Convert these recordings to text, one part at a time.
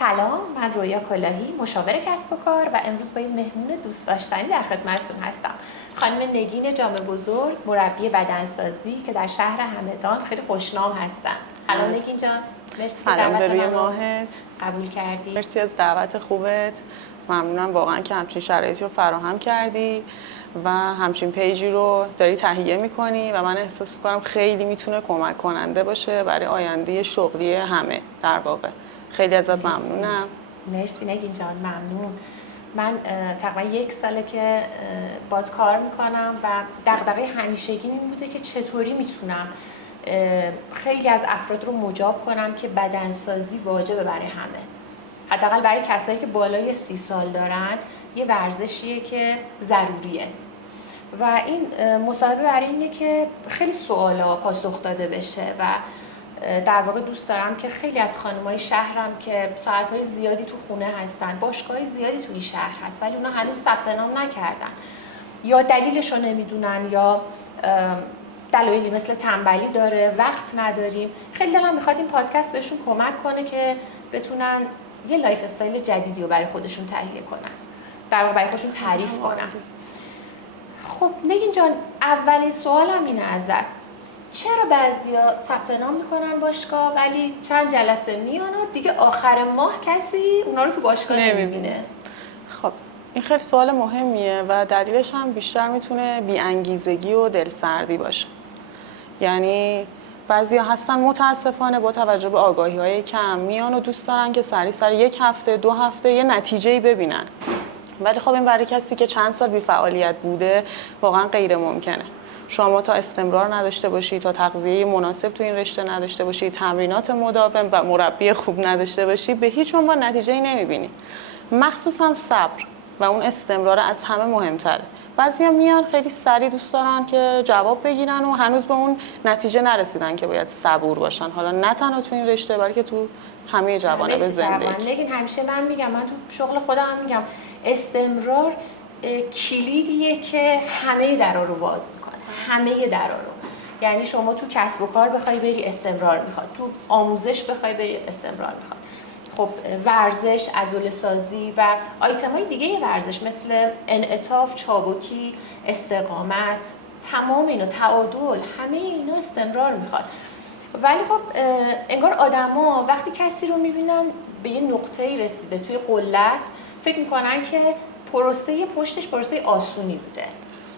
سلام، من رویا کلاهی، مشاور کسب و کار و امروز با یه مهمون دوست داشتنی در خدمتتون هستم. خانم نگین جام بزرگ، مربی بدنسازی که در شهر همدان خیلی خوشنام هستن. سلام نگین جان، مرسی که سلام به روی دعوت ماهت. قبول کردی. مرسی از دعوت خوبت. ممنونم واقعا که همچین شرایطی رو فراهم کردی و همچین پیجی رو داری تهیه میکنی و من احساس میکنم خیلی میتونه کمک کننده باشه برای آینده شغلی همه در واقع. خیلی ازت ممنونم. مرسی نگین جان، ممنون. من تقریبا 1 ساله که باد کار میکنم و دغدغه همیشگی این بوده که چطوری میتونم خیلی از افراد رو مجاب کنم که بدنسازی واجبه برای همه. حداقل برای کسایی که بالای 30 سال دارن یه ورزشیه که ضروریه. و این مصاحبه برای اینه که خیلی سوالا پاسخ داده بشه و در واقع دوست دارم که خیلی از خانم‌های شهرم که ساعت‌های زیادی تو خونه هستن، باشگاه‌های زیادی تو این شهر هست ولی اونا هنوز ثبت نام نکردن یا دلیلش رو نمیدونن یا دلایلی مثل تنبلی داره، وقت نداریم. خیلی دلم میخواد این پادکست بهشون کمک کنه که بتونن یه لایف استایل جدیدی رو برای خودشون تهیه کنن، در واقع برای خودشون تعریف کنن. خب نگین جان، اولین سوالم اینه ازت، چرا بعضیا ثبت نام میکنن باشگاه ولی چند جلسه میان و دیگه آخر ماه کسی اونا رو تو باشگاه نمیبینه؟ خب این خیلی سوال مهمیه و دلیلش هم بیشتر میتونه بی‌انگیزگی و دلسردی باشه. یعنی بعضیا هستن متاسفانه با توجه به آگاهی‌های کم میان و دوست دارن که سریع 1 هفته 2 هفته یه نتیجه‌ای ببینن. ولی خب این برای کسی که چند سال بی‌فعالیت بوده واقعا غیر ممکنه. شما تا استمرار نداشته باشی، تا تغذیه مناسب تو این رشته نداشته باشی، تمرینات مداوم و مربی خوب نداشته باشی، به هیچ عنوان نتیجه‌ای نمی‌بینی. مخصوصا صبر و اون استمرار از همه مهمتره. بعضیا میان خیلی سریع دوست دارن که جواب بگیرن و هنوز به اون نتیجه نرسیدن که باید صبور باشن. حالا نه تنها تو این رشته بلکه تو همه جوانب زندگی. لیکن همیشه من میگم، من تو شغل خودم هم میگم استمرار کلیدیه که همه درا رو باز میکنه، همه درا رو. یعنی شما تو کسب و کار بخوای بری استمرار میخواد، تو آموزش بخوای بری استمرار میخواد. خب ورزش، عضله سازی و آیتم‌های دیگه ورزش مثل انعطاف، چابکی، استقامت، تمام اینا، تعادل، همه اینا استمرار میخواد. ولی خب انگار آدما وقتی کسی رو میبینن به یه نقطه‌ای رسیده توی قله است، فکر میکنن که پروسه پشتش پروسه آسونی بوده.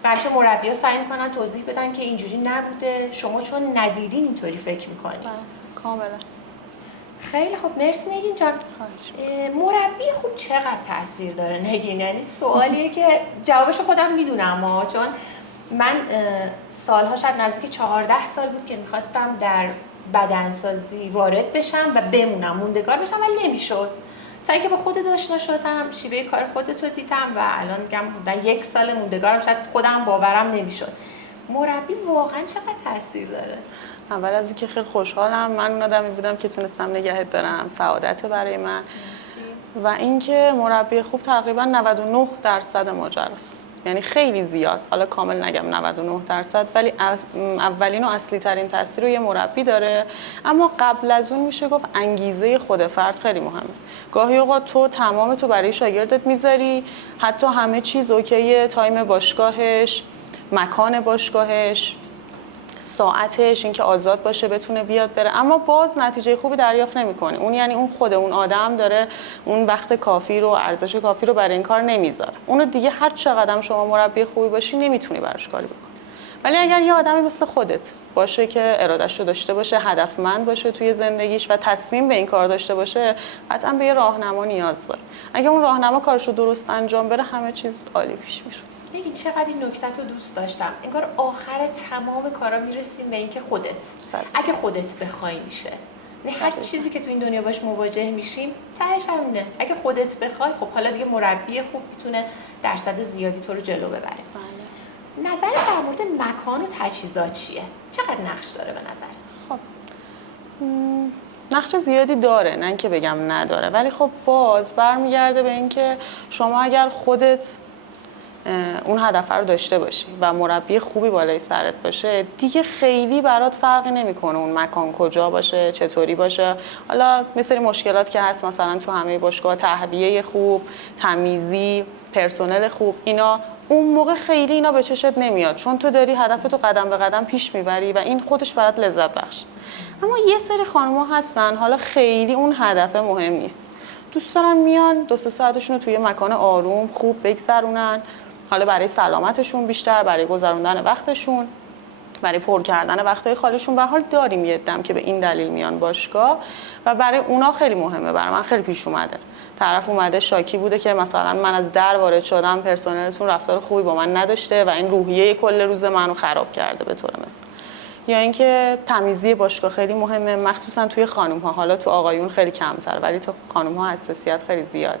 همیشه مربی‌ها سعی میکنن توضیح بدن که اینجوری نبوده، شما چون ندیدین اینطوری فکر میکنین. کاملا. خیلی خب، مرسی نگین جان. مربی خوب چقدر تاثیر داره نگین؟ یعنی سوالیه که جوابش خودم میدونم چون من سالها، شاید نزدیک 14 سال بود که میخواستم در بدنسازی وارد بشم و بمونم، موندگار بشم ولی نمیشد. تا اینکه با خودت آشنا شدم، شیوه کار خودت رو دیدم و الان میگم حدود 1 سال موندگارم، شاید خودم باورم نمیشد. مربی واقعا چقدر تاثیر داره؟ اول از اینکه خیلی خوشحالم، من اون آدمی بودم که تونستم نگهت دارم، سعادت برای من. مرسی. و اینکه مربی خوب تقریبا 99% ماجراست. یعنی خیلی زیاد، حالا کامل نگم 99%، ولی اولین و اصلی ترین تاثیر رو یه مربی داره. اما قبل از اون میشه گفت انگیزه خود فرد خیلی مهمه. گاهی اوقات تو تمام تو برای شاگردت میذاری، حتی همه چیز اوکیه، تایم باشگاهش، مکان باشگاهش، ساعتش، اینکه آزاد باشه بتونه بیاد بره، اما باز نتیجه خوبی دریافت نمی‌کنه. اون یعنی اون خود اون آدم داره اون وقت کافی رو، ارزش کافی رو برای این کار نمیذاره. اونو دیگه هر چقدر شما مربی خوبی باشی نمیتونی براش کاری بکنی. ولی اگر یه آدمی مثل خودت باشه که ارادهش رو داشته باشه، هدفمند باشه توی زندگیش و تصمیم به این کار داشته باشه، قطعاً به یه راهنما نیاز داره. اگه اون راهنما کارش رو درست انجام بره، همه چیز عالی پیش میره. ببین چقدر این نکته رو دوست داشتم. انگار آخر تمام کارا میرسیم به اینکه خودت، اگه خودت بخوای میشه. نه هر چیزی که تو این دنیا باش مواجه میشیم تهش همینه. اگه خودت بخوای، خب حالا دیگه مربی خوب میتونه درصد زیادی تو رو جلو ببره. بله. نظرت در مورد مکان و تجهیزات چیه؟ چقدر نقش داره به نظرت؟ خب نقش زیادی داره، نه اینکه بگم نداره، ولی خب باز برمیگرده به اینکه شما اگر خودت اون هدف رو داشته باشی و مربی خوبی بالای سرت باشه، دیگه خیلی برات فرقی نمیکنه اون مکان کجا باشه، چطوری باشه. حالا مثل مشکلات که هست مثلا تو همه باشگاه، تهویه خوب، تمیزی، پرسنل خوب، اینا اون موقع خیلی اینا به چشت نمیاد، چون تو داری هدفتو قدم به قدم پیش میبری و این خودش برات لذت بخش. اما یه سری خانم‌ها هستن حالا خیلی اون هدف مهم نیست، دوست دارن میان 2-3 ساعتشون رو توی مکان آروم خوب بگذرونن، حالا برای سلامتشون بیشتر، برای گذروندن وقتشون، برای پر کردن وقتهای خالیشون. به حال داریم یه دم که به این دلیل میان باشگاه و برای اونا خیلی مهمه. برای من خیلی پیش اومده طرف اومده شاکی بوده که مثلا من از در وارد شدم، پرسنلتون رفتار خوبی با من نداشته و این روحیه کل روز منو خراب کرده به طور مثال. یا اینکه تمیزی باشگاه خیلی مهمه، مخصوصا توی خانم‌ها. حالا تو آقایون خیلی کمتر، ولی تو خانم‌ها حساسیت خیلی زیاد.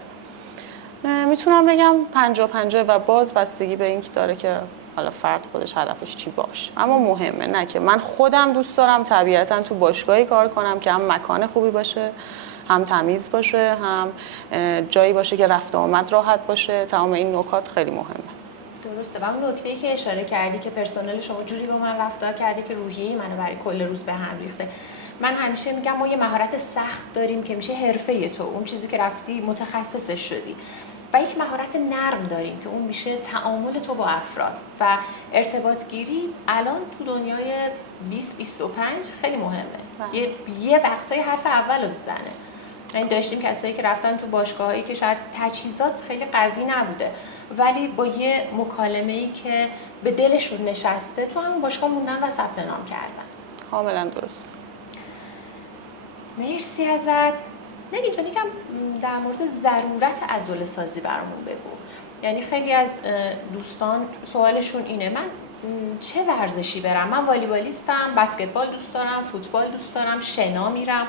میتونم بگم 50-50 و باز بستگی به این که داره که حالا فرد خودش هدفش چی باشه. اما مهمه نه که من خودم دوست دارم طبیعتاً تو باشگاهی کار کنم که هم مکان خوبی باشه، هم تمیز باشه، هم جایی باشه که رفت و آمد راحت باشه. تمام این نکات خیلی مهمه. درسته. و اون نکته‌ای که اشاره کردی که پرسنل شما جوری با من رفتار کرده که روحیه منو برای کل روز به هم ریخته. من همیشه میگم ما یه مهارت سخت داریم که میشه حرفه تو، اون چیزی که رفتی متخصصش شدی. و یک مهارت نرم داریم که اون میشه تعامل تو با افراد و ارتباط گیری. الان تو دنیای 2025 خیلی مهمه. یه وقتای حرف اولو بزنه. یعنی داشتیم کسایی که رفتن تو باشگاهایی که شاید تجهیزات خیلی قوی نبوده، ولی با یه مکالمه‌ای که به دلشون نشسته تو همون باشگاه موندن و ثبت نام کردن. کاملا درست. مرسی ازت. نگین جان، یکم در مورد ضرورت عضله سازی برامون بگو. یعنی خیلی از دوستان سوالشون اینه من چه ورزشی برم؟ من والیبالیستم، بسکتبال دوست دارم، فوتبال دوست دارم، شنا میرم.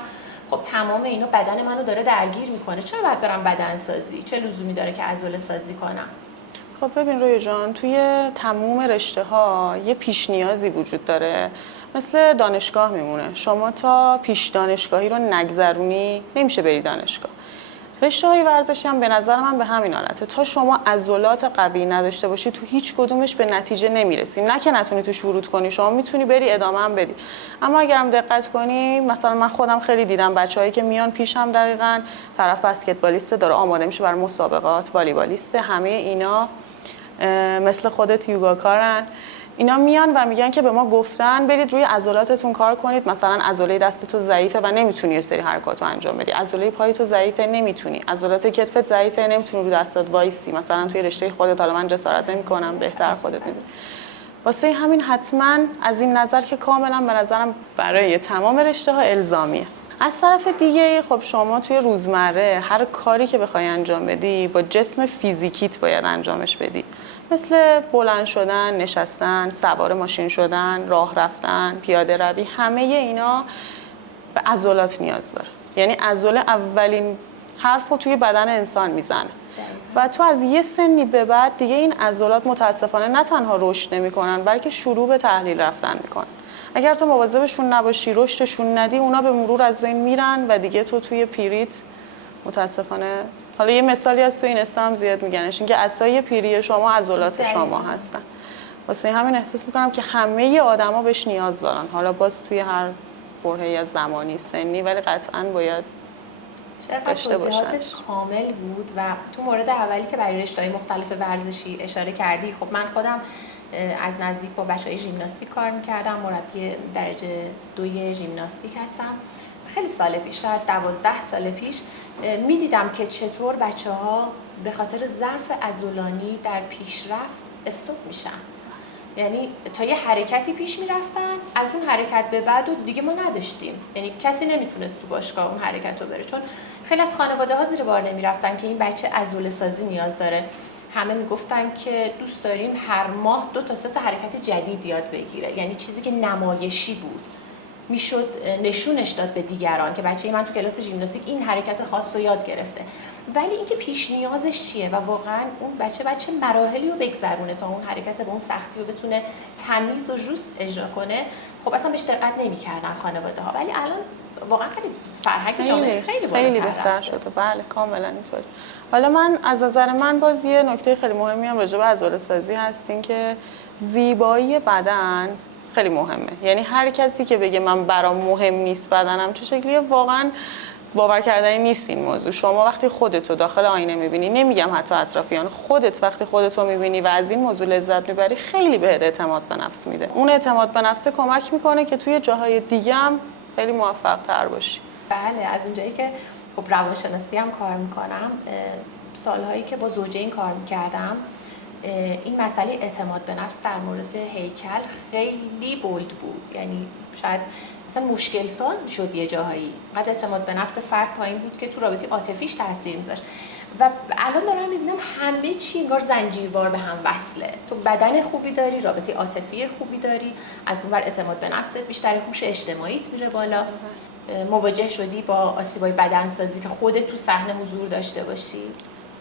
خب تمام اینا بدن منو داره درگیر میکنه، چرا باید برم بدن سازی؟ چه لزومی داره که عضله سازی کنم؟ خب ببین روی جان، توی تمام رشته ها یه پیش نیازی وجود داره، مثل دانشگاه میمونه. شما تا پیش دانشگاهی رو نگذرونی نمیشه بری دانشگاه. رشته های ورزشی هم به نظر من به همین حالته. تا شما عضلات قوی نداشته باشی تو هیچ کدومش به نتیجه نمیرسی. نه که نتونی توش ورود کنی، شما میتونی بری ادامه هم بدی. اما اگرم دقت کنی، مثلا من خودم خیلی دیدم بچه‌هایی که میان پیشم دقیقاً طرف بسکتبالیست داره آماده میشه برای مسابقات، والیبالیست، همه اینا مثل خودت یوگا کارن، اینا میان و میگن که به ما گفتن برید روی عضلاتتون کار کنید. مثلا عضله دست تو ضعیفه و نمیتونی یه سری حرکاتو انجام بدی، عضله پای تو ضعیفه نمیتونی، عضلات کتفت ضعیفه نمیتونی رو دستات وایسی، مثلا توی رشته خودت. حالا من جسارت نمیکنم، بهتر خودت میدونی. واسه همین حتما از این نظر که کاملا به نظرم برای تمام رشته ها الزامیه. از طرف دیگه خب شما توی روزمره هر کاری که بخوای انجام بدی با جسم فیزیکیت باید انجامش بدی، مثل بلند شدن، نشستن، سوار ماشین شدن، راه رفتن، پیاده روی، همه اینا به عضلات نیاز داره. یعنی عضله اولین حرفو توی بدن انسان میزنه و تو از یه سنی به بعد دیگه این عضلات متاسفانه نه تنها رشد نمی‌کنن بلکه شروع به تحلیل رفتن می‌کنن. اگر تو مواظبشون نباشی، رشدشون ندی، اونا به مرور از بین میرن و دیگه تو توی پیریت متاسفانه، حالا یه مثالی از تو این هم زیاد میگنش، این که عصای پیری شما عضلات شما هستن. واسه همین احساس میکنم که همه آدما بهش نیاز دارن، حالا باز توی هر برهه‌ای از زمانی، سنی، ولی قطعاً باید چقدر توضیحاتت کامل بود. و تو مورد اولی که برای رشته‌های مختلف ورزشی اشاره کردی، خب من خودم از نزدیک با بچه‌های ژیمناستیک کار می‌کردم، مربی درجه 2 ژیمناستیک هستم. خیلی سال پیش، شاید 12 سال پیش، می‌دیدم که چطور بچه‌ها به خاطر ضعف عضلانی در پیشرفت استاپ میشن. یعنی تا یه حرکتی پیش میرفتن، از اون حرکت به بعد و دیگه ما نداشتیم. یعنی کسی نمیتونست تو باشگاه اون حرکت رو بره، چون خیلی از خانواده ها زیر بار نمیرفتن که این بچه عضله سازی نیاز داره. همه میگفتن که دوست داریم هر ماه 2 تا 3 تا حرکت جدید یاد بگیره، یعنی چیزی که نمایشی بود میشد نشونش داد به دیگران که بچه من تو کلاس ژیمناستیک این حرکت خاص رو یاد گرفته. ولی اینکه پیش نیازش چیه و واقعا اون بچه مراحلی رو بگذرونه تا اون حرکت به اون سختی رو بتونه تمیز و جوست اجرا کنه، خب اصلا بهش دقت نمی‌کردن خانواده ها. ولی الان واقعا خیلی فرهنگ جامعه خیلی بهتر شده. بله کاملا اینطوری. حالا من از نظر من باز یه نکته خیلی مهمی هم راجع به عضله‌سازی هستین که زیبایی بدن خیلی مهمه. یعنی هر کسی که بگه من برام مهم نیست بدنم چه شکلیه، واقعا باور کردنی نیست این موضوع. شما وقتی خودتو داخل آینه میبینی، نمیگم حتی اطرافیان، خودت وقتی خودتو میبینی و از این موضوع لذت میبری، خیلی بهت اعتماد به نفس میده. اون اعتماد به نفس کمک میکنه که توی جاهای دیگه هم خیلی موفق تر باشی. بله، از اونجایی که خب روانشناسی هم کار میکنم، سالهایی که با زوجین کار میکردم، این مسئله اعتماد به نفس در مورد هیکل خیلی بولد بود. یعنی شاید مثلا مشکل ساز میشد یه جاهایی، قد اعتماد به نفس فرد پایین بود که تو رابطه عاطفیش تاثیر میذاشت. و الان دارم میبینم همه چی انگار زنجیروار به هم وصله. تو بدن خوبی داری، رابطه عاطفی خوبی داری، از اون ور اعتماد به نفست بیشتر، هوش اجتماعیت میره بالا، مواجه شدی با آسیبای بدنسازی که خودت تو صحنه حضور داشته باشی.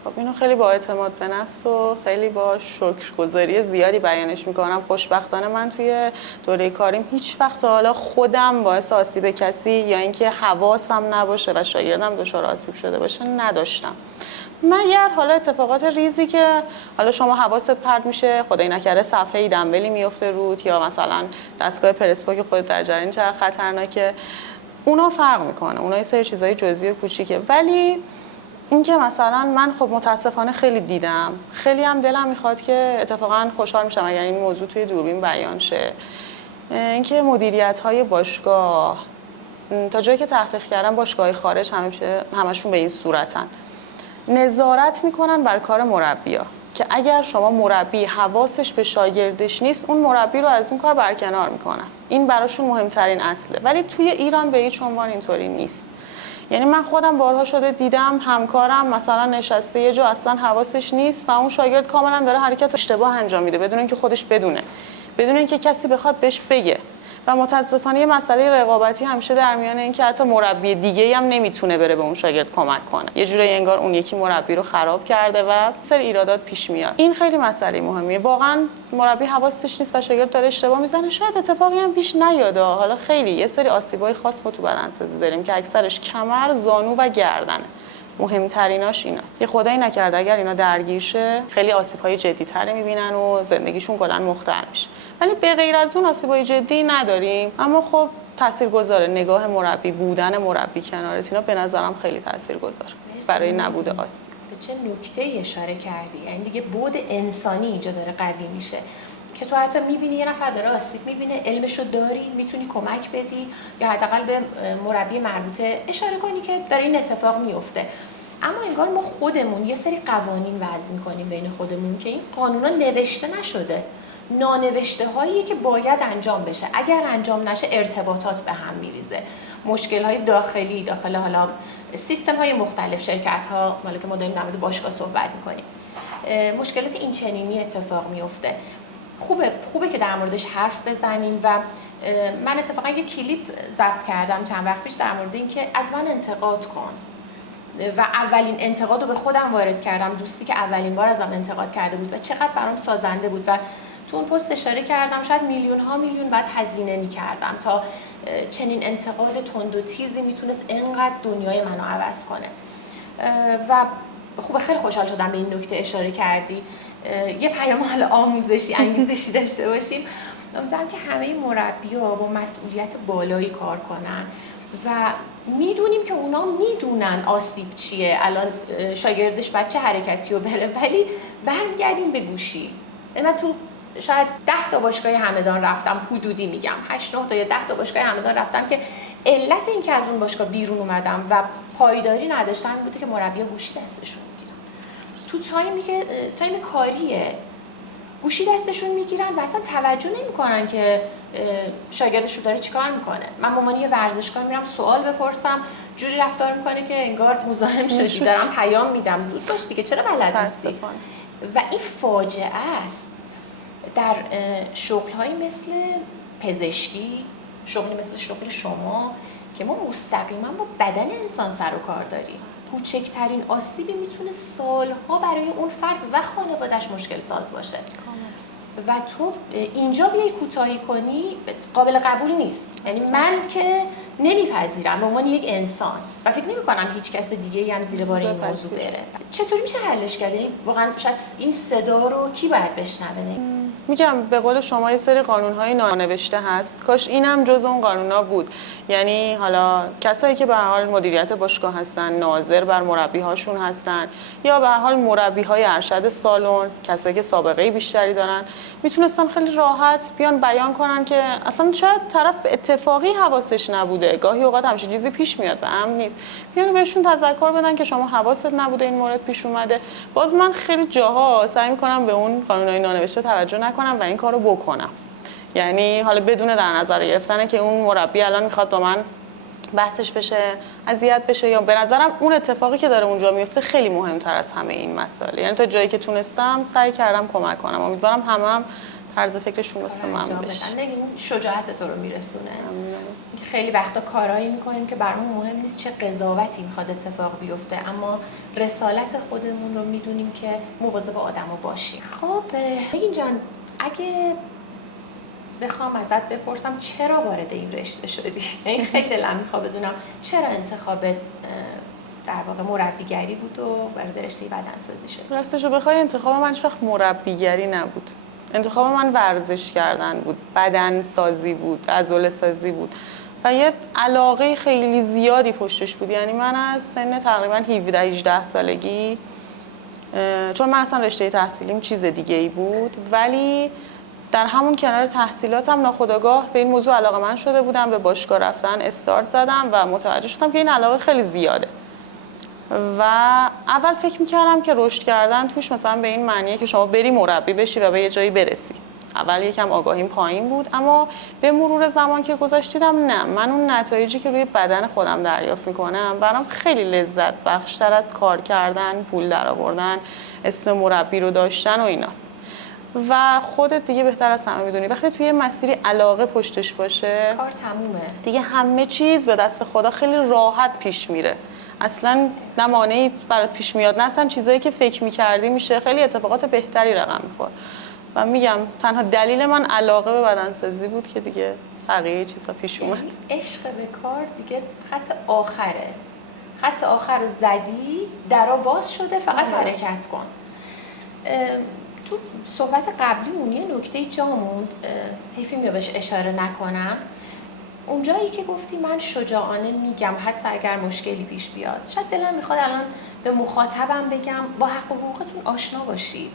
خب اینو خیلی با اعتماد به نفس و خیلی با شکرگزاری زیادی بیانش میکنم. خوشبختانه من توی دوره کاریم هیچ وقت حالا خودم باعث آسیب کسی یا اینکه حواسم نباشه و شاگردم دچار آسیب شده باشه نداشتم. مگر حالا اتفاقات ریزی که حالا شما حواست پرت میشه، خدای نکرده صفحه دنبلی میفته رود، یا مثلا دستگاه پرسپا که خودت در جریان چقدر خطرناکه، اونا فرق میکنه. اونا یه سری چیزای جزئی و کوچیکه. ولی اینکه مثلا من خب متاسفانه خیلی دیدم، خیلی هم دلم میخواد که اتفاقا خوشحال میشم اگر این موضوع توی دوربین بیان شه، اینکه مدیریت‌های باشگاه تا جایی که تحقیق کردم، باشگاه خارج همشون به این صورتن، نظارت میکنن بر کار مربی‌ها که اگر شما مربی حواسش به شاگردش نیست، اون مربی رو از اون کار برکنار میکنن. این براشون مهمترین اصله. ولی توی ایران به هیچ عنوان اینطوری نیست. یعنی من خودم بارها شده دیدم همکارم مثلا نشسته یه جا اصلا حواسش نیست و اون شاگرد کاملا داره حرکت اشتباه انجام میده بدون اینکه خودش بدونه، بدون اینکه کسی بخواد بهش بگه. و متاسفانه یه مسئله رقابتی همیشه در میانه این که حتی مربی دیگه‌ای هم نمیتونه بره به اون شاگرد کمک کنه. یه جوری انگار اون یکی مربی رو خراب کرده و سری ایرادات پیش میاد. این خیلی مسئله مهمیه. واقعا مربی حواسش نیست و شاگرد داره اشتباه میزنه، شاید اتفاقی هم پیش نیاد. حالا خیلی یه سری آسیبای خاص ما تو بدنسازی داریم که اکثرش کمر، زانو و گردنه. مهمتریناش ایناست. یه خدایی نکرده اگر اینا درگیر شه، خیلی آسیب‌های جدی‌تر می‌بینن و زندگیشون کلاً مختل میشه. ولی به غیر از اون آسیب‌های جدی نداریم. اما خب تاثیرگذاره نگاه مربی، بودن مربی کنارت، اینا به نظرم خیلی تاثیرگذاره برای نبود آسیب. به چه نکته‌ای اشاره کردی؟ یعنی دیگه بود انسانی اینجا داره قوی میشه که تو حتی می‌بینی یه نفر داره آسیب می‌بینه، علمشو داری، میتونی کمک بدی یا حداقل به مربی مربوطه اشاره کنی که داره این اتفاق میفته. اما انگار ما خودمون یه سری قوانین وضع می‌کنیم بین خودمون که این قانونا نوشته نشده، نانوشته هایی که باید انجام بشه. اگر انجام نشه ارتباطات به هم میریزه، مشکل‌های داخلی داخل حالا سیستم‌های مختلف، شرکت‌ها، مالا که ما داریم در مورد باشگاه صحبت می‌کنیم، مشکلات این چنینی اتفاق میفته. خوبه که در موردش حرف بزنیم. و من اتفاقا یه کلیپ ضبط کردم چند وقت پیش در مورد این که از من انتقاد کن و اولین انتقاد رو به خودم وارد کردم، دوستی که اولین بار ازم انتقاد کرده بود و چقدر برام سازنده بود. و تو اون پست اشاره کردم شاید میلیون بعد هزینه می‌کردم تا چنین انتقاد تند و تیزی میتونست اینقدر دنیای منو عوض کنه. و خوبه، خیلی خوشحال شدم به این نکته اشاره کردی. یه پیام حالا آموزشی، انگیزشی داشته باشیم. امیدوارم که همه مربی‌ها با مسئولیت بالایی کار کنن و میدونیم که اونا میدونن آسیب چیه، الان شاگردش باید چه حرکتی رو بره، ولی برمیگردیم به گوشی. من تو شاید 10 تا باشگاه همدان رفتم، حدودی میگم 8 9 تا یا 10 تا باشگاه همدان رفتم که علت این که از اون باشگاه بیرون اومدم و پایداری نداشتن بوده که مربی‌ها گوشی دستشون میگیرن. تو تایم کاریه گوشی دستشون میگیرن و اصلا توجه نمیکنن که شاگردش رو داره چیکار میکنه. من به عنوان یه ورزشکار میرم سوال بپرسم، جوری رفتار میکنه که انگار مزاحم شدی، دارم پیام میدم زود باش دیگه، چرا بلد نیستی؟ و این فاجعه است. در شغل‌هایی مثل پزشکی، شغلی مثل شغل شما که ما مستقیما با بدن انسان سر و کار داریم، کوچکترین آسیبی میتونه سالها برای اون فرد و خانواده‌اش مشکل ساز باشه. و تو اینجا بیای کوتاهی کنی قابل قبول نیست. یعنی من که نمیپذیرم به عنوان یک انسان و فکر نمی‌کنم هیچ کس دیگه‌ای هم زیر بار این موضوع بره. چطوری میشه حلش کرد؟ یعنی واقعا شاید این صدا رو کی باید بشنوه؟ میگم به قول شما یه سری قانون‌های نانوشته هست، کاش اینم جز اون قانونا بود. یعنی حالا کسایی که به هر حال مدیریت باشگاه هستن، ناظر بر مربی‌هاشون هستن، یا به هر حال مربی‌های ارشد سالن، کسایی که سابقه بیشتری دارن، میتونستن خیلی راحت بیان بیان کنن که اصلا شاید طرف اتفاقی حواسش نبوده، گاهی اوقات همچین چیزی پیش میاد و امن نیست، بیان بهشون تذکر بدن که شما حواست نبوده این مورد پیش اومده. باز من خیلی جاها سعی می‌کنم به اون قانون‌های نانوشته توجه نکنم و این کارو بکنم. یعنی حالا بدون در نظر گرفتن که اون مربی الان میخواد با من بحثش بشه، اذیت بشه، یا به نظرم اون اتفاقی که داره اونجا میفته خیلی مهمتر از همه این مسائل. یعنی تا جایی که تونستم سعی کردم کمک کنم. امیدوارم هم طرز فکرشون مثل من بشه. نگین شجاعت تو رو میرسونه. خیلی وقتا کارایی میکنیم که برامون مهم نیست چه قضاوتی میخواد اتفاق بیفته، اما رسالت خودمون رو میدونیم که مواظب آدمو باشیم. خب نگین جان، اگه بخوام ازت بپرسم چرا وارد این رشته شدی؟ این خیلی دلم میخواد بدونم چرا انتخابت در واقع مربیگری بود و وارد رشته بدنسازی شد. راستش رو بخوای انتخاب من هیچ وقت مربیگری نبود. انتخاب من ورزش کردن بود، بدن سازی بود، عضله سازی بود و یه علاقه خیلی زیادی پشتش بود. یعنی من از سن تقریبا 17-18 سالگی، چون من اصلا رشته تحصیلیم چیز دیگه ای بود، ولی در همون کنار تحصیلاتم ناخودآگاه به این موضوع علاقه‌مند شده بودم، به باشگاه رفتن استارت زدم و متوجه شدم که این علاقه خیلی زیاده. و اول فکر می‌کردم که رشد کردن توش مثلا به این معنیه که شما بری مربی بشی و به یه جایی برسی. اول یکم آگاهیم پایین بود، اما به مرور زمان که گذشت دیدم نه، من اون نتایجی که روی بدن خودم دریافت می‌کنم برام خیلی لذت بخشتر از کار کردن، پول درآوردن، اسم مربی رو داشتن و ایناست. و خودت دیگه بهتر از همه میدونی وقتی توی مسیری علاقه پشتش باشه کار تمومه دیگه، همه چیز به دست خدا خیلی راحت پیش میره. اصلا نه مانعی برات پیش میاد، نه اصلا چیزایی که فکر میکردی میشه، خیلی اتفاقات بهتری رقم میخوره. و میگم تنها دلیل من علاقه به بدنسازی بود که دیگه بقیه چیزا پیش اومد. عشق به کار دیگه خط آخره، خط آخر رو زدی، درا باز شده، فقط حرکت کن. تو صحبت قبلیمون یه نکته جا موند، حیفی میاد بهش اشاره نکنم. اونجایی که گفتی من شجاعانه میگم حتی اگر مشکلی پیش بیاد، شاید دلم میخواد الان به مخاطبم بگم با حق و حقوقتون آشنا باشید.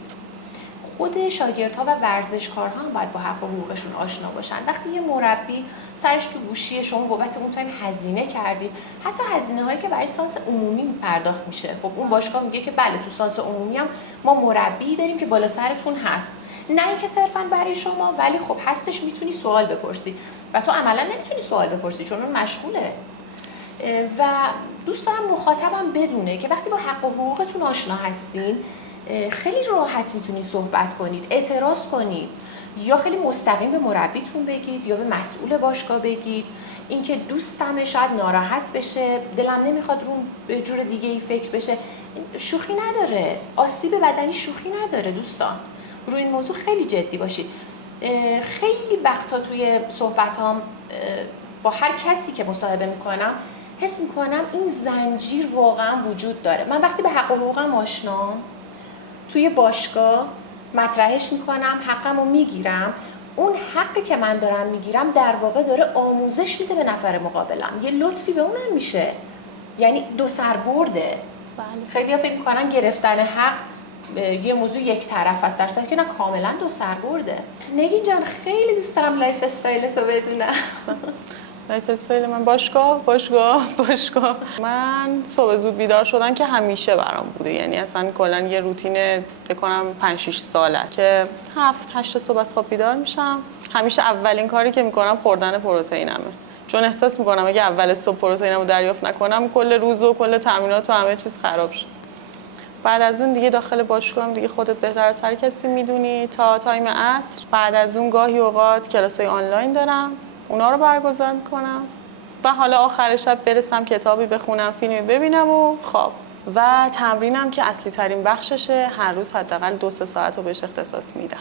خود شاگردها و ورزشکارها هم باید با حق و حقوقشون آشنا باشن. وقتی یه مربی سرش تو گوشیه، شما بابت اون تایم هزینه کردید، حتی هزینه هایی که برای سانس عمومی پرداخت میشه، خب اون باشگاه میگه که بله تو سانس عمومی هم ما مربی داریم که بالا سرتون هست، نه اینکه صرفا برای شما، ولی خب هستش، میتونی سوال بپرسی و تو عملا نمیتونی سوال بپرسی چون اون مشغوله. و دوست دارم مخاطبم بدونه که وقتی با حق و حقوقتون آشنا هستین خیلی راحت میتونید صحبت کنید، اعتراض کنید، یا خیلی مستقیم به مربیتون بگید یا به مسئول باشگاه بگید اینکه دوستمه شاید ناراحت بشه، دلم نمیخواد رو به جور دیگه ای فکر بشه. شوخی نداره، آسیب بدنی شوخی نداره دوستان. روی این موضوع خیلی جدی باشید. خیلی وقتا توی صحبتام با هر کسی که مصاحبه میکنم حس میکنم این زنجیر واقعا وجود داره. من وقتی به حق و حقوقم آشنام توی باشگاه مطرحش میکنم، حقم رو میگیرم، اون حقی که من دارم میگیرم در واقع داره آموزش میده به نفر مقابلم، یه لطفی به اونم میشه، یعنی دو سر برده. خیلی ها فکر میکنن گرفتن حق یه موضوع یک طرف است، در صورتی که نه، کاملا دو سر برده. نگین جان خیلی دوست دارم لایف استایل تو بدونم. لایف استایل من باشگاه. من صبح زود بیدار شدن که همیشه برام بوده، یعنی اصلا کلا یه روتین بکنم 5-6 ساله که 7-8 صبح از خواب بیدار میشم. همیشه اولین کاری که میکنم خوردن پروتئینمه، چون احساس میکنم اگه اول صبح پروتئینمو دریافت نکنم کل روز و کل تمرینات و همه چیز خراب شد. بعد از اون دیگه داخل باشگاه دیگه خودت بهتر از هر کسی میدونی تا تایم عصر. بعد از اون گاهی اوقات کلاسای آنلاین دارم، اونا رو برگزار میکنم و حالا آخر شب برسم کتابی بخونم، فیلمی ببینم و خواب. و تمرینم که اصلی ترین بخششه، هر روز حداقل 2-3 ساعت رو بهش اختصاص میدم.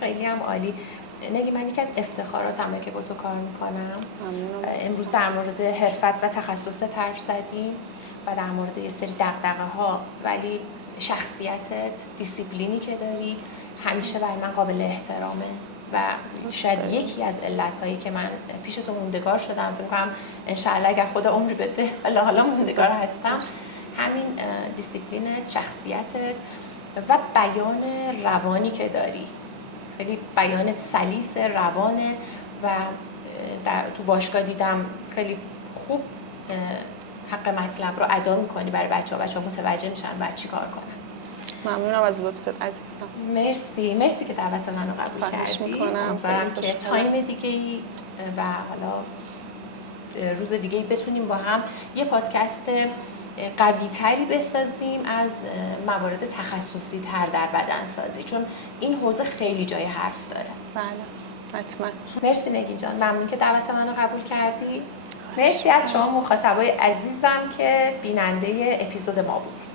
خیلی هم عالی. نگی، من یکی از افتخاراتمه که با تو کار میکنم. ممنونم. امروز در مورد حرفت و تخصصت حرف زدیم و در مورد یه سری دغدغه ها، ولی شخصیتت، دیسیپلینی که داری همیشه برای من قابل احترامه و شاید یکی از علتهایی که من پیش تو موندگار شدم، فکر کنم انشالله اگر خدا عمری بده حالا موندگار هستم، همین دیسیپلینت، شخصیتت و بیان روانی که داری. خیلی بیانت سلیس، روانه و تو باشگاه دیدم خیلی خوب حق مطلب رو ادا میکنی برای بچه‌ها متوجه میشن بعد چی کار کنن. ممنونم از لطفت عزیزم. مرسی که دعوت منو قبول کردی. امیدوارم که تایم دیگه‌ای و حالا روز دیگه‌ای بتونیم با هم یه پادکست قوی تری بسازیم از موارد تخصصی تر در بدنسازی، چون این حوزه خیلی جای حرف داره. بله حتما. مرسی نگین جان، ممنون که دعوت منو قبول کردی. مرسی از شما مخاطبای عزیزم که بیننده اپیزود ما بودید.